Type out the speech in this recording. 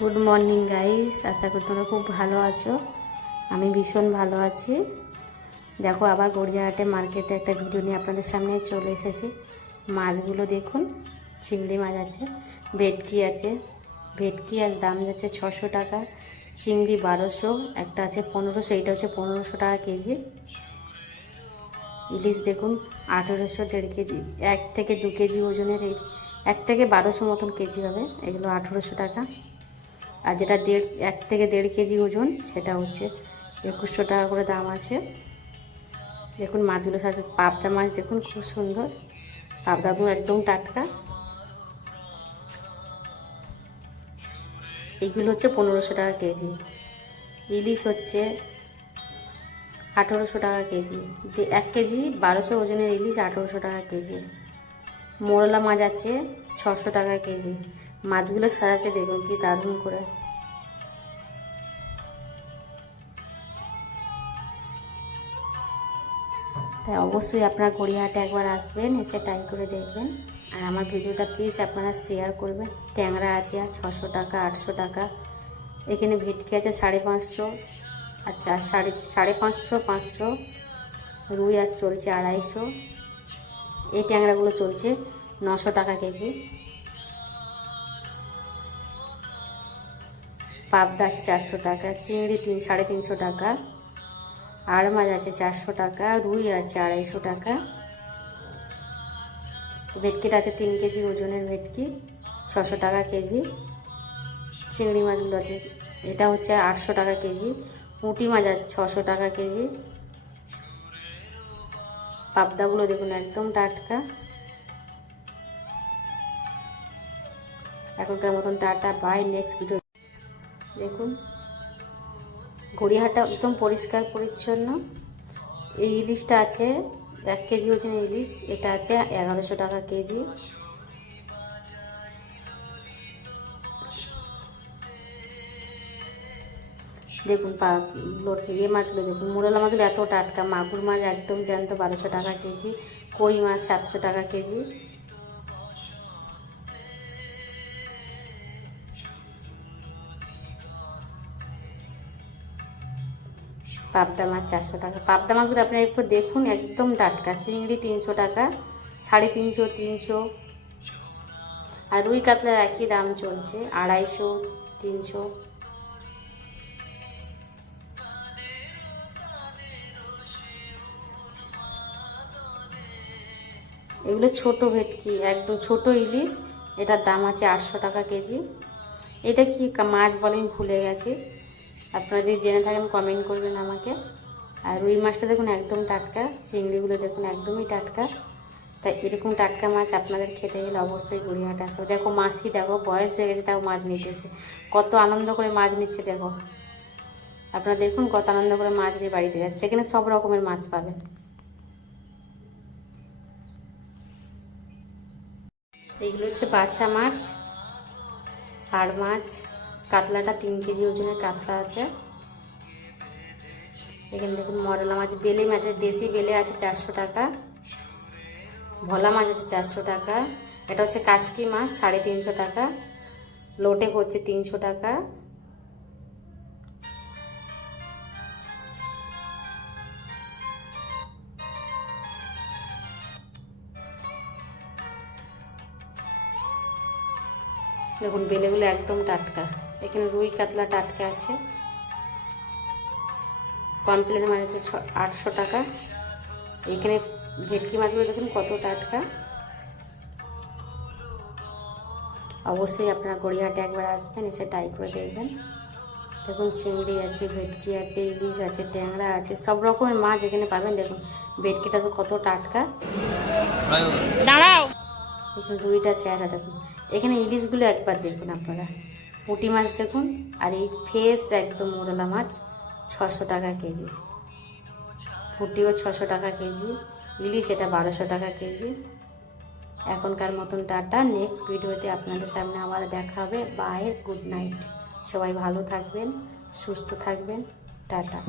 Good morning guys আশা করি তোমরা খুব ভালো আছো। আমি ভীষণ ভালো আছি। দেখো, আবার গড়িয়াহাটে মার্কেটে একটা ভিডিও নিয়ে আপনাদের সামনে চলে এসেছি। মাছগুলো দেখুন, চিংড়ি মাছ আছে, ভেটকি আছে। ভেটকি আজ দাম যাচ্ছে ছশো টাকা, চিংড়ি বারোশো, একটা আছে পনেরোশো, এইটা হচ্ছে পনেরোশো টাকা কেজি। ইলিশ দেখুন, আঠেরোশো দেড় কেজি, এক থেকে দু কেজি ওজনের এই এক থেকে বারোশো মতন কেজি হবে, এগুলো আঠেরোশো টাকা। আর যেটা দেড়, এক থেকে দেড় কেজি ওজন, সেটা হচ্ছে একুশশো টাকা করে দাম আছে। দেখুন মাছগুলোর সাথে, পাবদা মাছ দেখুন খুব সুন্দর। পাবদাগুলো একদম টাটকা। এইগুলো হচ্ছে পনেরোশো টাকা কেজি। ইলিশ হচ্ছে আঠেরোশো টাকা কেজি। যে এক কেজি বারোশো ওজনের ইলিশ আঠেরোশো টাকা কেজি। মোরলা মাছ আছে ছশো টাকা কেজি। মাছগুলো সাজাচ্ছে দেখুন কি দারুণ করে। তাই অবশ্যই আপনারা গড়িয়াহাটে একবার আসবেন, এসে ট্রাই করে দেখবেন। আর আমার ভিডিওটা প্লিজ আপনারা শেয়ার করবেন। ট্যাংরা আছে আর ছশো টাকা, আটশো টাকা। এখানে ভেটকি আছে সাড়ে পাঁচশো। আচ্ছা সাড়ে সাড়ে পাঁচশো পাঁচশো। রুই আজ চলছে আড়াইশো। এই ট্যাংরাগুলো চলছে নশো টাকা কেজি। পাবদা আছে চারশো টাকা, চিংড়ি তিন, সাড়ে তিনশো টাকা। আড় মাছ আছে চারশো টাকা, রুই আছে আড়াইশো টাকা। ভেটকিটা আছে তিন কেজি ওজনের ভেটকি, ছশো টাকা কেজি। চিংড়ি মাছগুলো আছে, এটা হচ্ছে আটশো টাকা কেজি। পুঁটি মাছ আছে ছশো টাকা কেজি। পাবদাগুলো দেখুন একদম টাটকা। এখনকার মতন টাটা, বাই, নেক্সট ভিডিও। দেখুন। গড়িয়াহাটা একদম পরিষ্কার, পরিচ্ছন্ন। এই ইলিশটা আছে, এক কেজি ওজনের ইলিশ, এটা আছে এগারোশো টাকা কেজি। দেখুন ইয়ে মাছগুলো দেখুন মুরলা মাছগুলো এত টাটকা মাগুর মাছ একদম জ্যান্ত বারোশো টাকা কেজি, কই মাছ সাতশো টাকা কেজি। পাবদা মাছ চারশো টাকা। পাবদা মাছগুলো আপনি একটু দেখুন, একদম টাটকা। চিংড়ি তিনশো টাকা, সাড়ে তিনশো তিনশো। আর রুই কাতলার একই দাম চলছে, আড়াইশো, তিনশো। এগুলো ছোট ভেটকি, একদম ছোট ইলিশ, এটার দাম আছে আটশো টাকা কেজি। এটা কি কা- মাছ বলে আমি ভুলে গেছি। আপনারা যদি জেনে থাকেন কমেন্ট করবেন আমাকে। আর রুই মাছটা দেখুন একদম টাটকা, চিংড়িগুলো দেখুন একদমই টাটকা। তাই এরকম টাটকা মাছ আপনাদের খেতে গেলে অবশ্যই গড়িয়াহাটে আসতে হবে। দেখো মাসি, দেখো বয়স হয়ে গেছে, তাও মাছ নিতেছে। কত আনন্দ করে মাছ নিচ্ছে, দেখো। আপনারা দেখুন কত আনন্দ করে মাছ নিয়ে বাড়িতে যাচ্ছে। এখানে সব রকমের মাছ পাবেন এগুলো হচ্ছে বাচ্চা মাছ আর মাছ। কাতলাটা তিন কেজি ওজনের কাতলা আছে। এখানে দেখুন মরলা মাছ, বেলে মাছ দেশি বেলে আছে চারশো টাকা। ভোলা মাছ আছে চারশো টাকা। এটা হচ্ছে কাচকি মাছ, সাড়ে তিনশো টাকা। লোটে হচ্ছে তিনশো টাকা। দেখুন বেলেগুলো একদম টাটকা। এখানে রুই কাতলা টাটকা আছে। কমপ্লেন মাছ আছে আটশো টাকা। এখানে ভেটকি মাছগুলো দেখুন কত টাটকা। অবশ্যই আপনারা গড়িয়াহাটে একবার আসবেন এসে ট্রাই করে দেখবেন। দেখুন চিংড়ি আছে ভেটকি আছে ইলিশ আছে ট্যাংরা আছে সব রকমের মাছ এখানে পাবেন। দেখুন ভেটকিটা তো কত টাটকা। দাঁড়াও। দেখুন রুইটা চেহারা দেখুন। এখানে ইলিশগুলো একবার দেখুন আপনারা। পুঁটি মাছ দেখুন, আর এই ফ্রেশ একদম মোরলা মাছ, ছশো টাকা কেজি। পুঁটিও ছশো টাকা কেজি, ইলিশ এটা বারোশো টাকা কেজি। এখনকার মতন টাটা নেক্সট ভিডিওতে আপনাদের সামনে আবার দেখা হবে। বাই গুড নাইট সবাই ভালো থাকবেন, সুস্থ থাকবেন। টাটা।